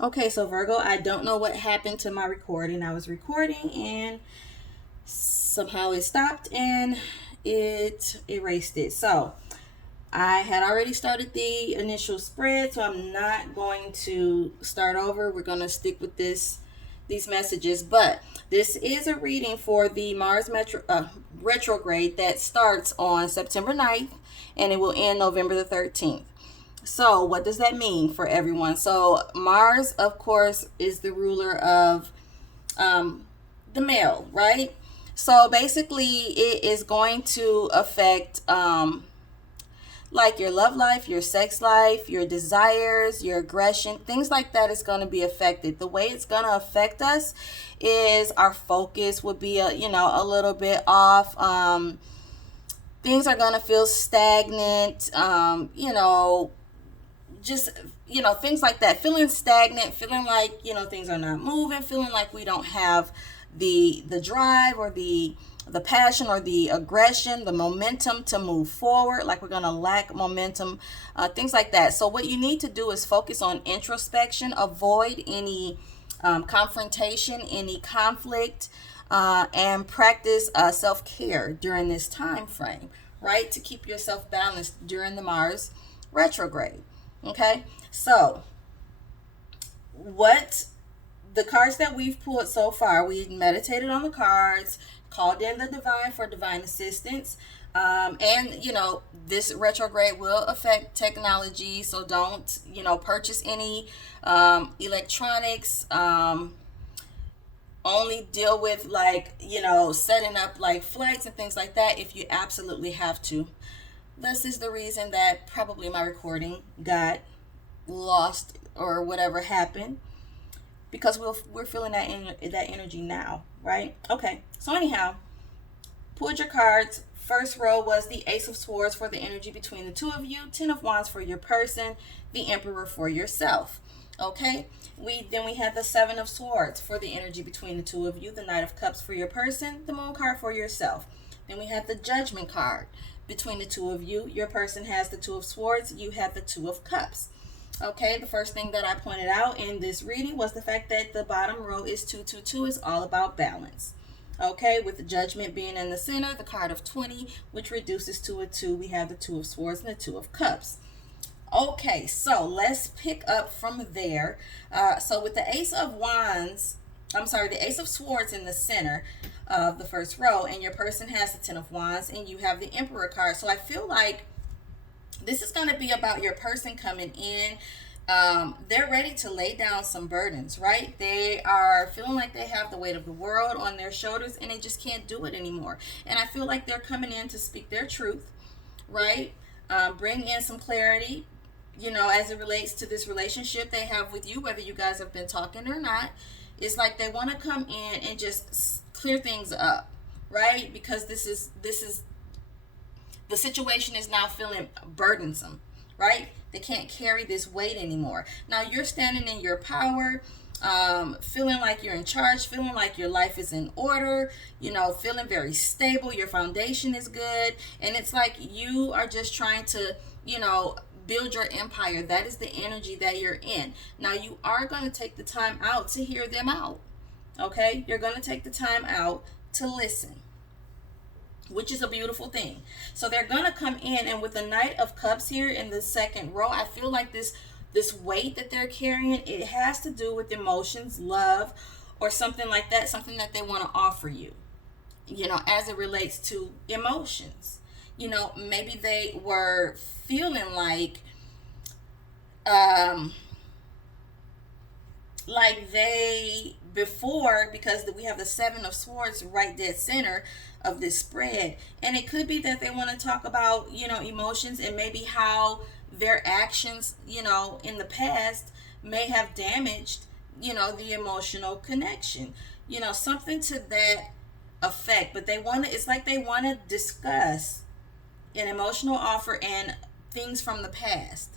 Okay, so Virgo, I don't know what happened to my recording. I was recording and somehow it stopped and it erased it. So I had already started the initial spread, so I'm not going to start over. We're going to stick with these messages, but this is a reading for the retrograde that starts on September 9th and it will end November the 13th. So, what does that mean for everyone? So, Mars, of course, is the ruler of the male, right? So, basically, it is going to affect like your love life, your sex life, your desires, your aggression, things like that is going to be affected. The way it's going to affect us is our focus would be a little bit off. Things are going to feel stagnant. Just things like that, feeling stagnant, feeling like things are not moving, feeling like we don't have the drive or the passion or the aggression, the momentum to move forward, like we're going to lack momentum, things like that. So what you need to do is focus on introspection, avoid any confrontation, any conflict, and practice self-care during this time frame, right, to keep yourself balanced during the Mars retrograde. Okay, so what the cards that we've pulled so far, we meditated on the cards, called in the divine for divine assistance. And this retrograde will affect technology, so don't purchase any electronics. Only deal with setting up like flights and things like that if you absolutely have to. This is the reason that probably my recording got lost or whatever happened, because we're feeling that energy now, right? Okay, so anyhow, pulled your cards. First row was the Ace of Swords for the energy between the two of you, Ten of Wands for your person, the Emperor for yourself. Okay, we had the Seven of Swords for the energy between the two of you, the Knight of Cups for your person, the Moon card for yourself. Then we had the Judgment card between the two of you. Your person has the Two of Swords, you have the Two of Cups. Okay, the first thing that I pointed out in this reading was the fact that the bottom row is 222, is all about balance. Okay, with the Judgment being in the center, the card of 20, which reduces to a 2, we have the Two of Swords and the Two of Cups. Okay, so let's pick up from there. So with the Ace of Wands, the Ace of Swords in the center of the first row, and your person has the Ten of Wands, and you have the Emperor card. So I feel like this is going to be about your person coming in. They're ready to lay down some burdens, right? They are feeling like they have the weight of the world on their shoulders, and they just can't do it anymore. And I feel like they're coming in to speak their truth, right? Bring in some clarity, as it relates to this relationship they have with you, whether you guys have been talking or not. It's like they want to come in and just clear things up, right? Because this is the situation is now feeling burdensome, right? They can't carry this weight anymore. Now you're standing in your power, feeling like you're in charge, feeling like your life is in order, feeling very stable. Your foundation is good. And it's like you are just trying to, build your empire. That is the energy that you're in. Now you are going to take the time out to hear them out. Okay? You're going to take the time out to listen, which is a beautiful thing. So they're going to come in, and with the Knight of Cups here in the second row, I feel like this weight that they're carrying, it has to do with emotions, love, or something like that, something that they want to offer you, as it relates to emotions. Maybe they were feeling like they before, because we have the Seven of Swords right dead center of this spread, and it could be that they want to talk about emotions, and maybe how their actions in the past may have damaged the emotional connection, something to that effect. But it's like they want to discuss an emotional offer and things from the past,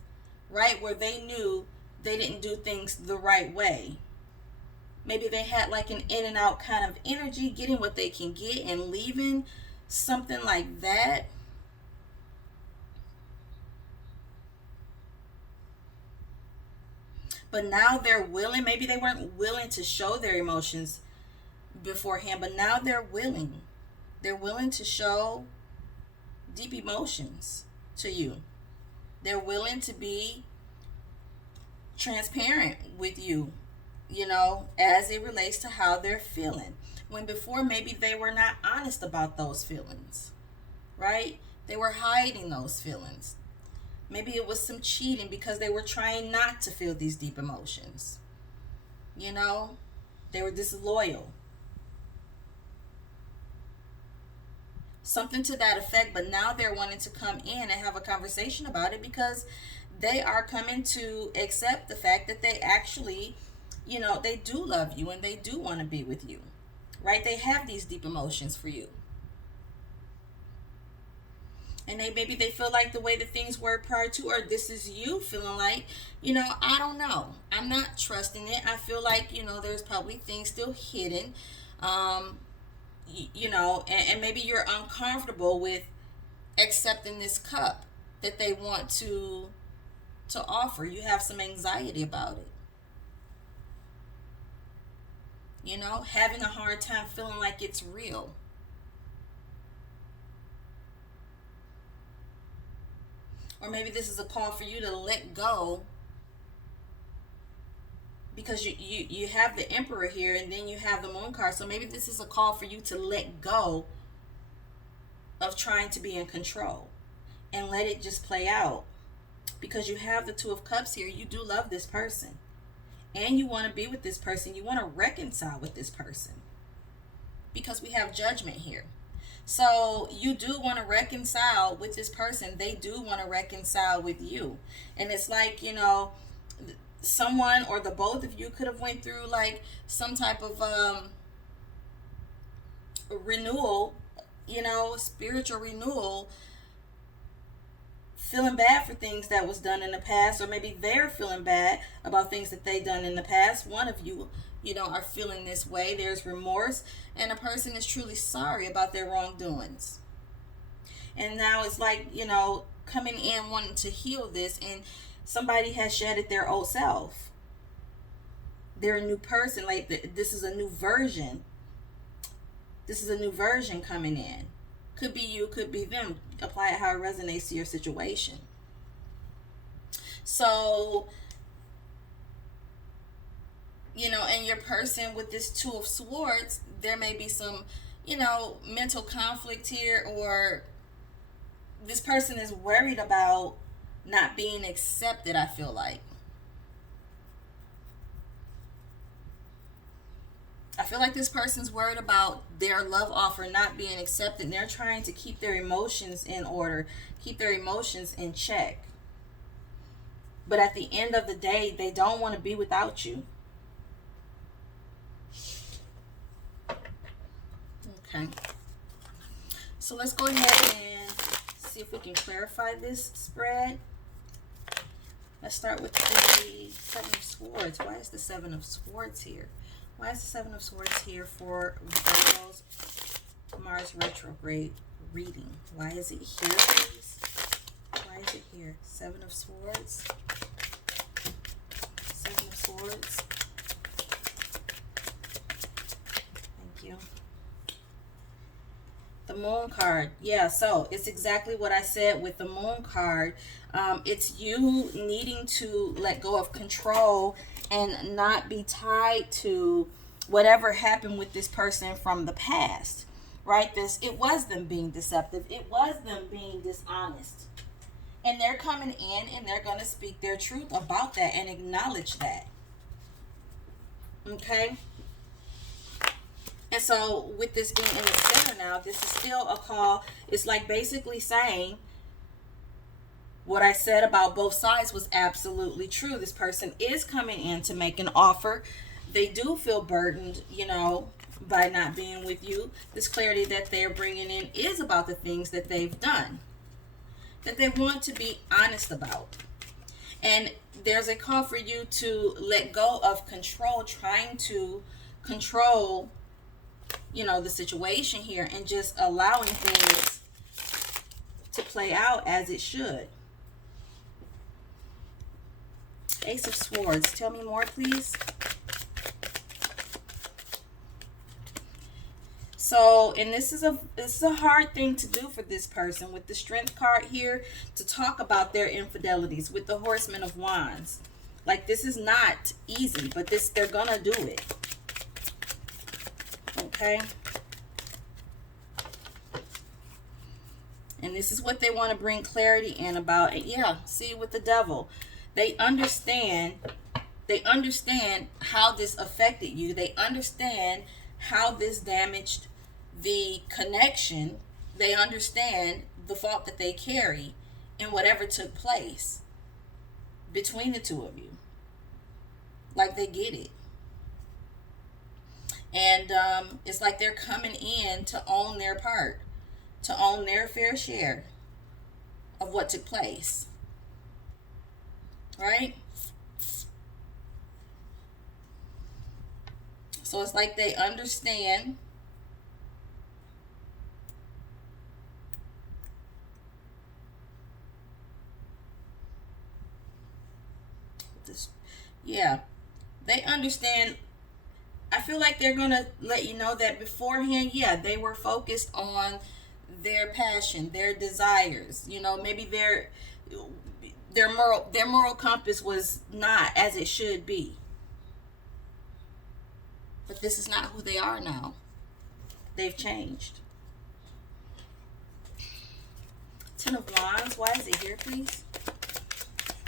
right, where they knew they didn't do things the right way. Maybe they had like an in and out kind of energy, getting what they can get and leaving, something like that. But now they're willing. Maybe they weren't willing to show their emotions beforehand, but now they're willing. They're willing to show deep emotions to you. They're willing to be transparent with you, as it relates to how they're feeling. When before, maybe they were not honest about those feelings, right? They were hiding those feelings. Maybe it was some cheating because they were trying not to feel these deep emotions. They were disloyal. Something to that effect, but now they're wanting to come in and have a conversation about it because they are coming to accept the fact that they actually, they do love you and they do want to be with you, right? They have these deep emotions for you. And maybe they feel like the way that things were prior to, or this is you feeling like, I don't know. I'm not trusting it. I feel like, there's probably things still hidden. And maybe you're uncomfortable with accepting this cup that they want to offer. You have some anxiety about it. Having a hard time feeling like it's real. Or maybe this is a call for you to let go, because you have the Emperor here and then you have the Moon card. So maybe this is a call for you to let go of trying to be in control and let it just play out. Because you have the Two of Cups here. You do love this person. And you want to be with this person. You want to reconcile with this person. Because we have Judgment here. So you do want to reconcile with this person. They do want to reconcile with you. And it's like, someone or the both of you could have went through like some type of renewal, spiritual renewal, feeling bad for things that was done in the past, or maybe they're feeling bad about things that they done in the past. One of you, are feeling this way. There's remorse, and a person is truly sorry about their wrongdoings. And now it's like, coming in wanting to heal this, and somebody has shedded their old self. They're a new person. Like this is a new version. This is a new version coming in. Could be you, could be them. Apply it how it resonates to your situation. So, and your person with this Two of Swords, there may be some, mental conflict here, or this person is worried about not being accepted, I feel like. I feel like this person's worried about their love offer not being accepted. And they're trying to keep their emotions in order, keep their emotions in check. But at the end of the day, they don't want to be without you. Okay. So let's go ahead and see if we can clarify this spread. Let's start with the Seven of Swords. Why is the Seven of Swords here? Why is the Seven of Swords here for Virgo's Mars retrograde reading? Why is it here, please? Why is it here? Seven of Swords. Seven of Swords. Thank you. The Moon card. Yeah, so it's exactly what I said with the Moon card. It's you needing to let go of control and not be tied to whatever happened with this person from the past, right? It was them being deceptive. It was them being dishonest. And they're coming in and they're going to speak their truth about that and acknowledge that. Okay? And so with this being in the center now, this is still a call. It's like basically saying, what I said about both sides was absolutely true. This person is coming in to make an offer. They do feel burdened, by not being with you. This clarity that they're bringing in is about the things that they've done, that they want to be honest about. And there's a call for you to let go of control, trying to control, the situation here, and just allowing things to play out as it should. Ace of Swords. Tell me more, please. So, and this is a hard thing to do for this person with the Strength card here, to talk about their infidelities with the Horseman of Wands. Like, this is not easy, but they're gonna do it. Okay? And this is what they want to bring clarity in about. And yeah, see, with the Devil, they understand how this affected you. They understand how this damaged the connection. They understand the fault that they carry in whatever took place between the two of you. Like, they get it. And it's like they're coming in to own their part, to own their fair share of what took place. Right? So it's like they understand this. Yeah, they understand. I feel like they're going to let you know that beforehand, yeah, they were focused on their passion, their desires. You know, maybe their moral compass was not as it should be. But this is not who they are now. They've changed. Ten of Wands. Why is it here, please?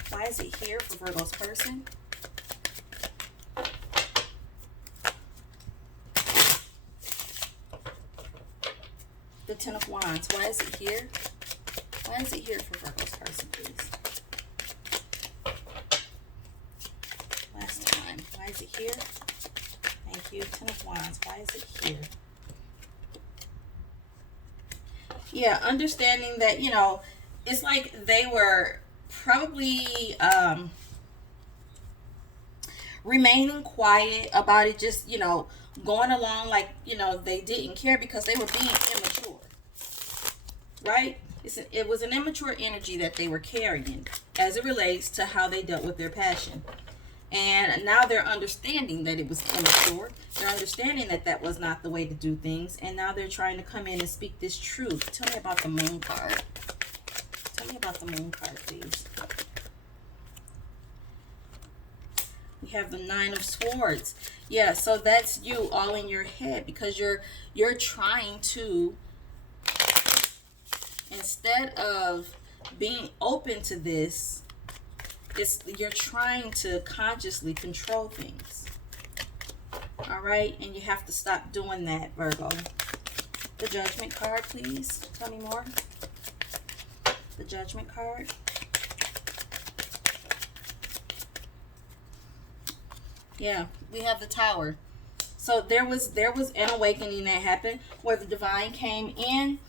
Why is it here for Virgo's person? The Ten of Wands. Why is it here? Why is it here for Virgo's person, please? Last time. Why is it here? Thank you. Ten of Wands. Why is it here? Yeah, understanding that, you know, it's like they were probably remaining quiet about it, just, you know, going along like, you know, they didn't care because they were being immature. Right? It was an immature energy that they were carrying as it relates to how they dealt with their passion. And now they're understanding that it was immature. They're understanding that that was not the way to do things. And now they're trying to come in and speak this truth. Tell me about the Moon card. Tell me about the Moon card, please. We have the Nine of Swords. Yeah, so that's you all in your head, because you're trying to, instead of being open to this, you're trying to consciously control things. All right, and you have to stop doing that, Virgo. The Judgment card, please. Tell me more. The Judgment card. Yeah, we have the Tower. So there was an awakening that happened where the divine came in,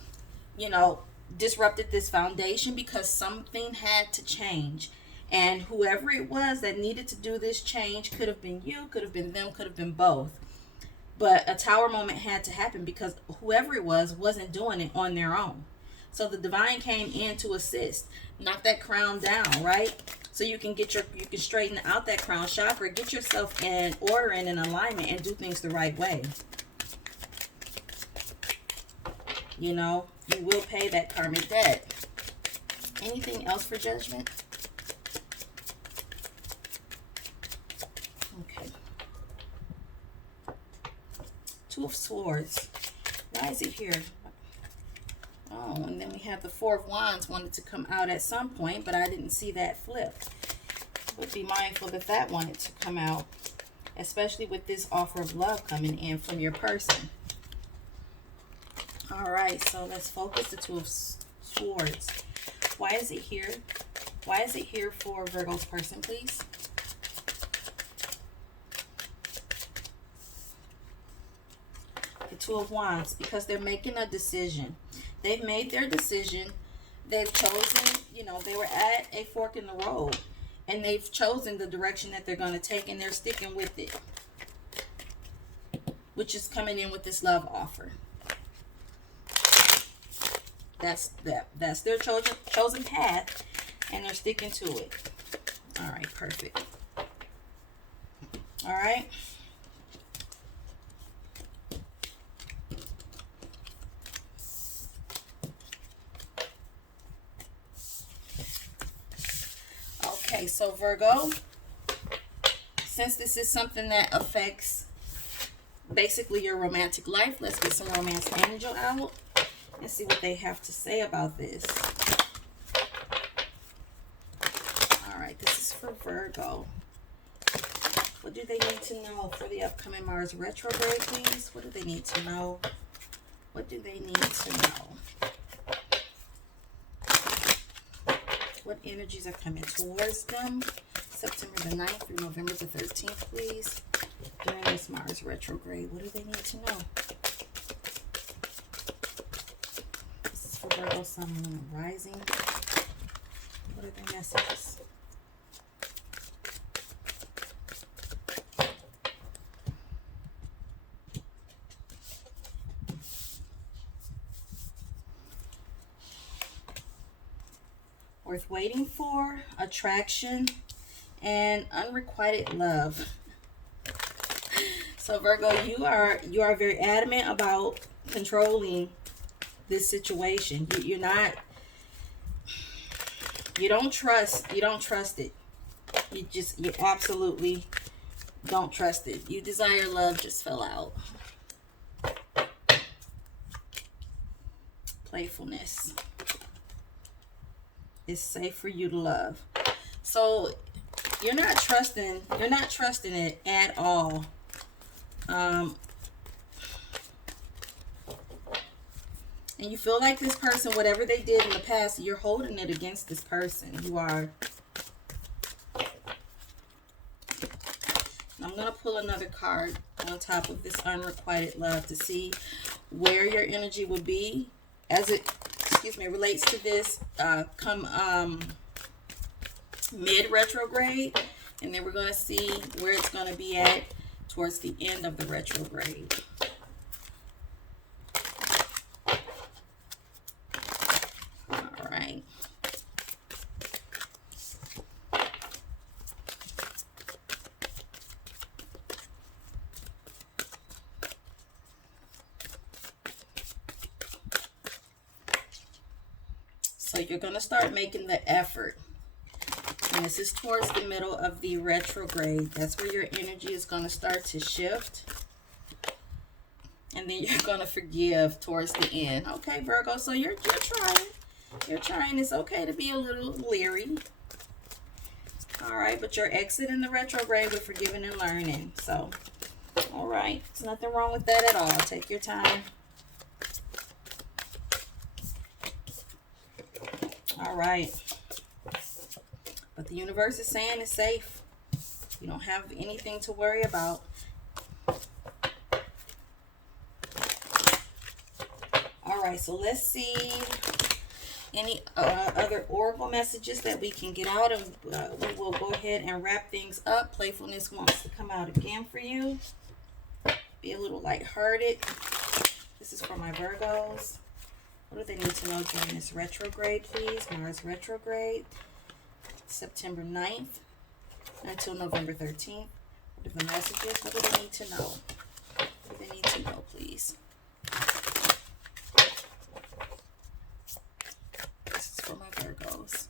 you know, disrupted this foundation because something had to change. And whoever it was that needed to do this change, could have been you, could have been them, could have been both. But a Tower moment had to happen because whoever it was wasn't doing it on their own. So the divine came in to assist, knock that crown down, right? So you can straighten out that crown chakra, get yourself in order and in alignment, and do things the right way. You know, you will pay that karmic debt. Anything else for Judgment? Okay. Two of Swords. Why is it here? Oh, and then we have the Four of Wands wanted to come out at some point, but I didn't see that flip. Would be mindful that that wanted to come out, especially with this offer of love coming in from your person. All right, so let's focus the Two of Swords. Why is it here? Why is it here for Virgo's person, please? The Two of Wands, because they're making a decision. They've made their decision. They've chosen, you know, they were at a fork in the road, and they've chosen the direction that they're going to take, and they're sticking with it, which is coming in with this love offer. That's their chosen path, and they're sticking to it. All right, perfect. All right. Okay, so Virgo, since this is something that affects basically your romantic life, let's get some romance angel out and see what they have to say about this. All right, this is for Virgo. What do they need to know for the upcoming Mars retrograde, please? What do they need to know? What do they need to know? What energies are coming towards them? September the 9th through November the 13th, please. During this Mars retrograde, what do they need to know? This is for Virgo, Sun, Moon, and Rising. What are their messages? Worth waiting for, attraction, and unrequited love. So Virgo, you are very adamant about controlling this situation. You don't trust it. You absolutely don't trust it. You desire love, just fell out. Playfulness. It's safe for you to love. So you're not trusting it at all. And you feel like this person, whatever they did in the past, you're holding it against this person. You are. I'm going to pull another card on top of this unrequited love to see where your energy will be as it, relates to this come mid-retrograde. And then we're going to see where it's going to be at towards the end of the retrograde. All right. So you're going to start making the effort. And this is towards the middle of the retrograde. That's where your energy is going to start to shift. And then you're going to forgive towards the end. Okay, Virgo, so you're trying. You're trying. It's okay to be a little leery. All right, but you're exiting the retrograde with forgiving and learning. So, all right. There's nothing wrong with that at all. Take your time. All right. But the universe is saying it's safe. You don't have anything to worry about. All right, so let's see any other oracle messages that we can get out, and we will go ahead and wrap things up. Playfulness wants to come out again for you. Be a little lighthearted. This is for my Virgos. What do they need to know during this retrograde, please? Mars retrograde. September 9th until November 13th. What are the messages? What do they need to know? What do they need to know, please? This is for my Virgos.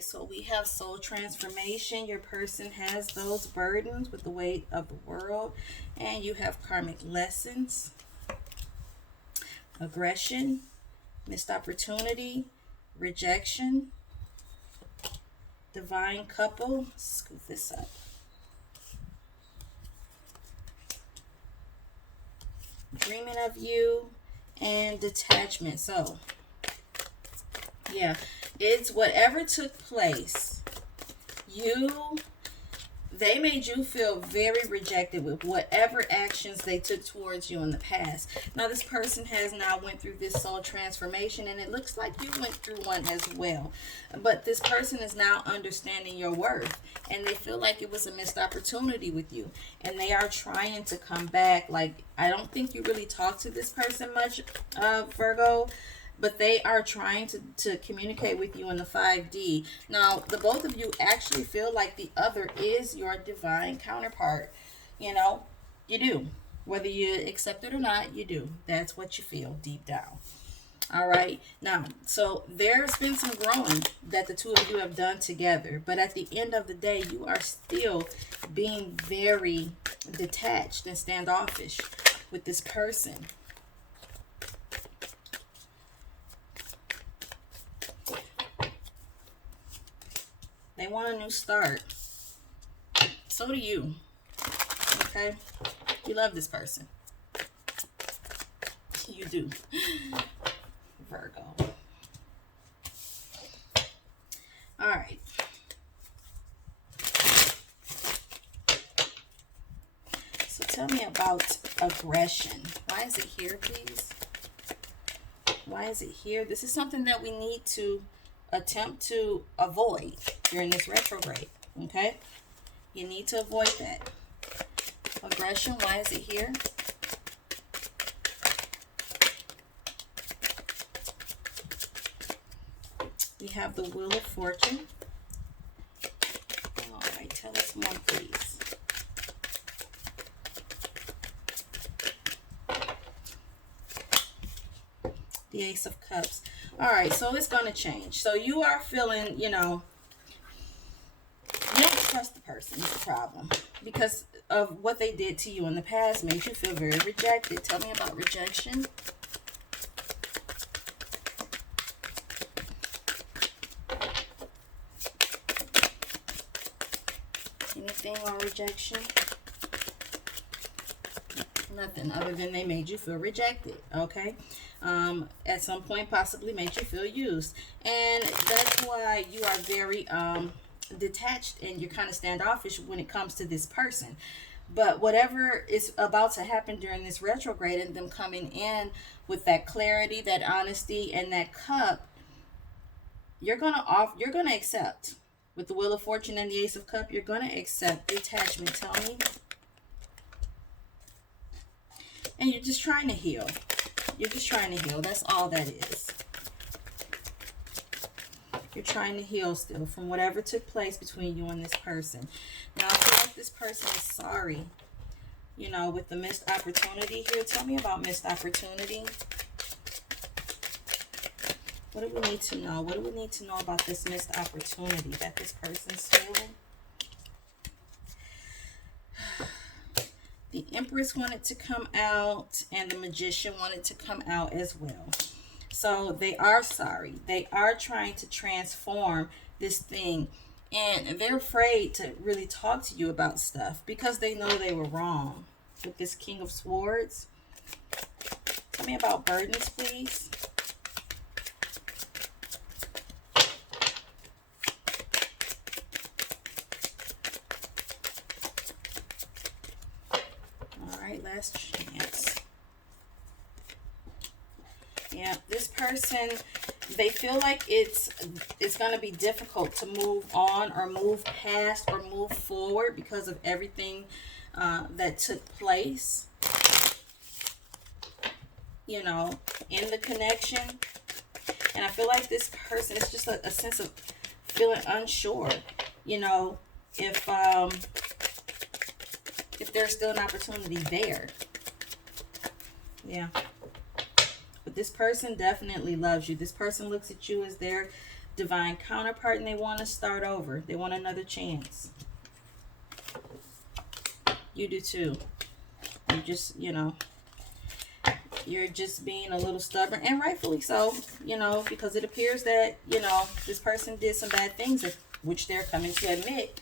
So we have soul transformation. Your person has those burdens with the weight of the world. And you have karmic lessons, aggression, missed opportunity, rejection, divine couple. Scoop this up. Dreaming of you and detachment. So, yeah. It's whatever took place. they made you feel very rejected with whatever actions they took towards you in the past. Now, this person has now went through this soul transformation, and it looks like you went through one as well. But this person is now understanding your worth, and they feel like it was a missed opportunity with you, and they are trying to come back. Like, I don't think you really talk to this person much, Virgo, but they are trying to communicate with you in the 5D. Now, the both of you actually feel like the other is your divine counterpart. You know, you do. Whether you accept it or not, you do. That's what you feel deep down. All right. Now, so there's been some growing that the two of you have done together. But at the end of the day, you are still being very detached and standoffish with this person. They want a new start. So do you. Okay? You love this person. You do. Virgo. Alright. So tell me about aggression. Why is it here, please? Why is it here? This is something that we need to attempt to avoid during this retrograde. Okay? You need to avoid that. Aggression, why is it here? We have the Wheel of Fortune. Alright, tell us more, please. The Ace of Cups. Alright, so it's going to change. So you are feeling, you know, you don't trust the person is the problem. Because of what they did to you in the past made you feel very rejected. Tell me about rejection. Anything on rejection? Nothing other than they made you feel rejected. Okay? At some point possibly made you feel used. And that's why you are very detached and you're kind of standoffish when it comes to this person. But whatever is about to happen during this retrograde and them coming in with that clarity, that honesty, and that cup, you're gonna accept. With the Wheel of Fortune and the Ace of Cups, you're gonna accept detachment. Tell me. And you're just trying to heal. You're just trying to heal. That's all that is. You're trying to heal still from whatever took place between you and this person. Now, I feel like this person is sorry, you know, with the missed opportunity here. Tell me about missed opportunity. What do we need to know? What do we need to know about this missed opportunity that this person's feeling? The Empress wanted to come out, and the Magician wanted to come out as well. So they are sorry. They are trying to transform this thing. And they're afraid to really talk to you about stuff because they know they were wrong. With this King of Swords. Tell me about burdens, please. Alright, last chance. Yeah, this person, they feel like it's going to be difficult to move on or move past or move forward because of everything that took place, you know, in the connection. And I feel like this person is just a sense of feeling unsure, you know, if there's still an opportunity there. Yeah. But this person definitely loves you. This person looks at you as their divine counterpart, and they want to start over. They want another chance. You do too. You just, you know, you're just being a little stubborn, and rightfully so, you know, because it appears that, you know, this person did some bad things, which they're coming to admit.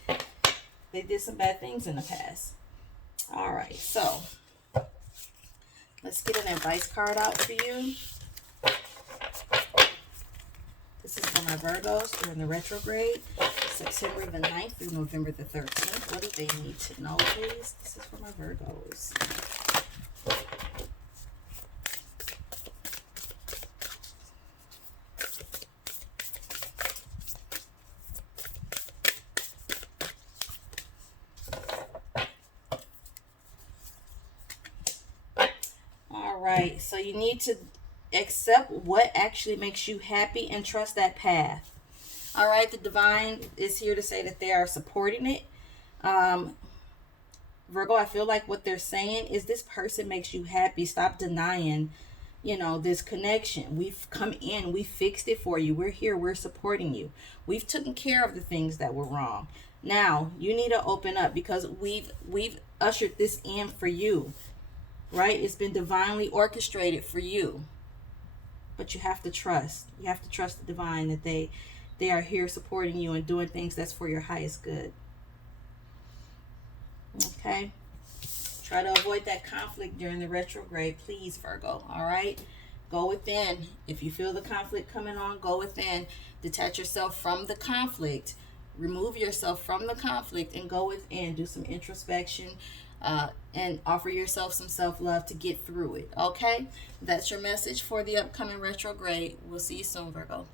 They did some bad things in the past. All right, so let's get an advice card out for you. This is for my Virgos during the retrograde, September the 9th through November the 13th. What do they need to know, please? This is for my Virgos. All right, so you need to accept what actually makes you happy and trust that path. All right, the divine is here to say that they are supporting it. Virgo, I feel like what they're saying is this person makes you happy. Stop denying, you know, this connection. We've come in, we fixed it for you. We're here, we're supporting you. We've taken care of the things that were wrong. Now you need to open up, because we've ushered this in for you, right? It's been divinely orchestrated for you. But you have to trust. You have to trust the divine, that they are here supporting you and doing things that's for your highest good. Okay? Try to avoid that conflict during the retrograde, please, Virgo. All right? Go within. If you feel the conflict coming on, go within. Detach yourself from the conflict. Remove yourself from the conflict and go within. Do some introspection. And offer yourself some self-love to get through it. Okay? That's your message for the upcoming retrograde. We'll see you soon, Virgo.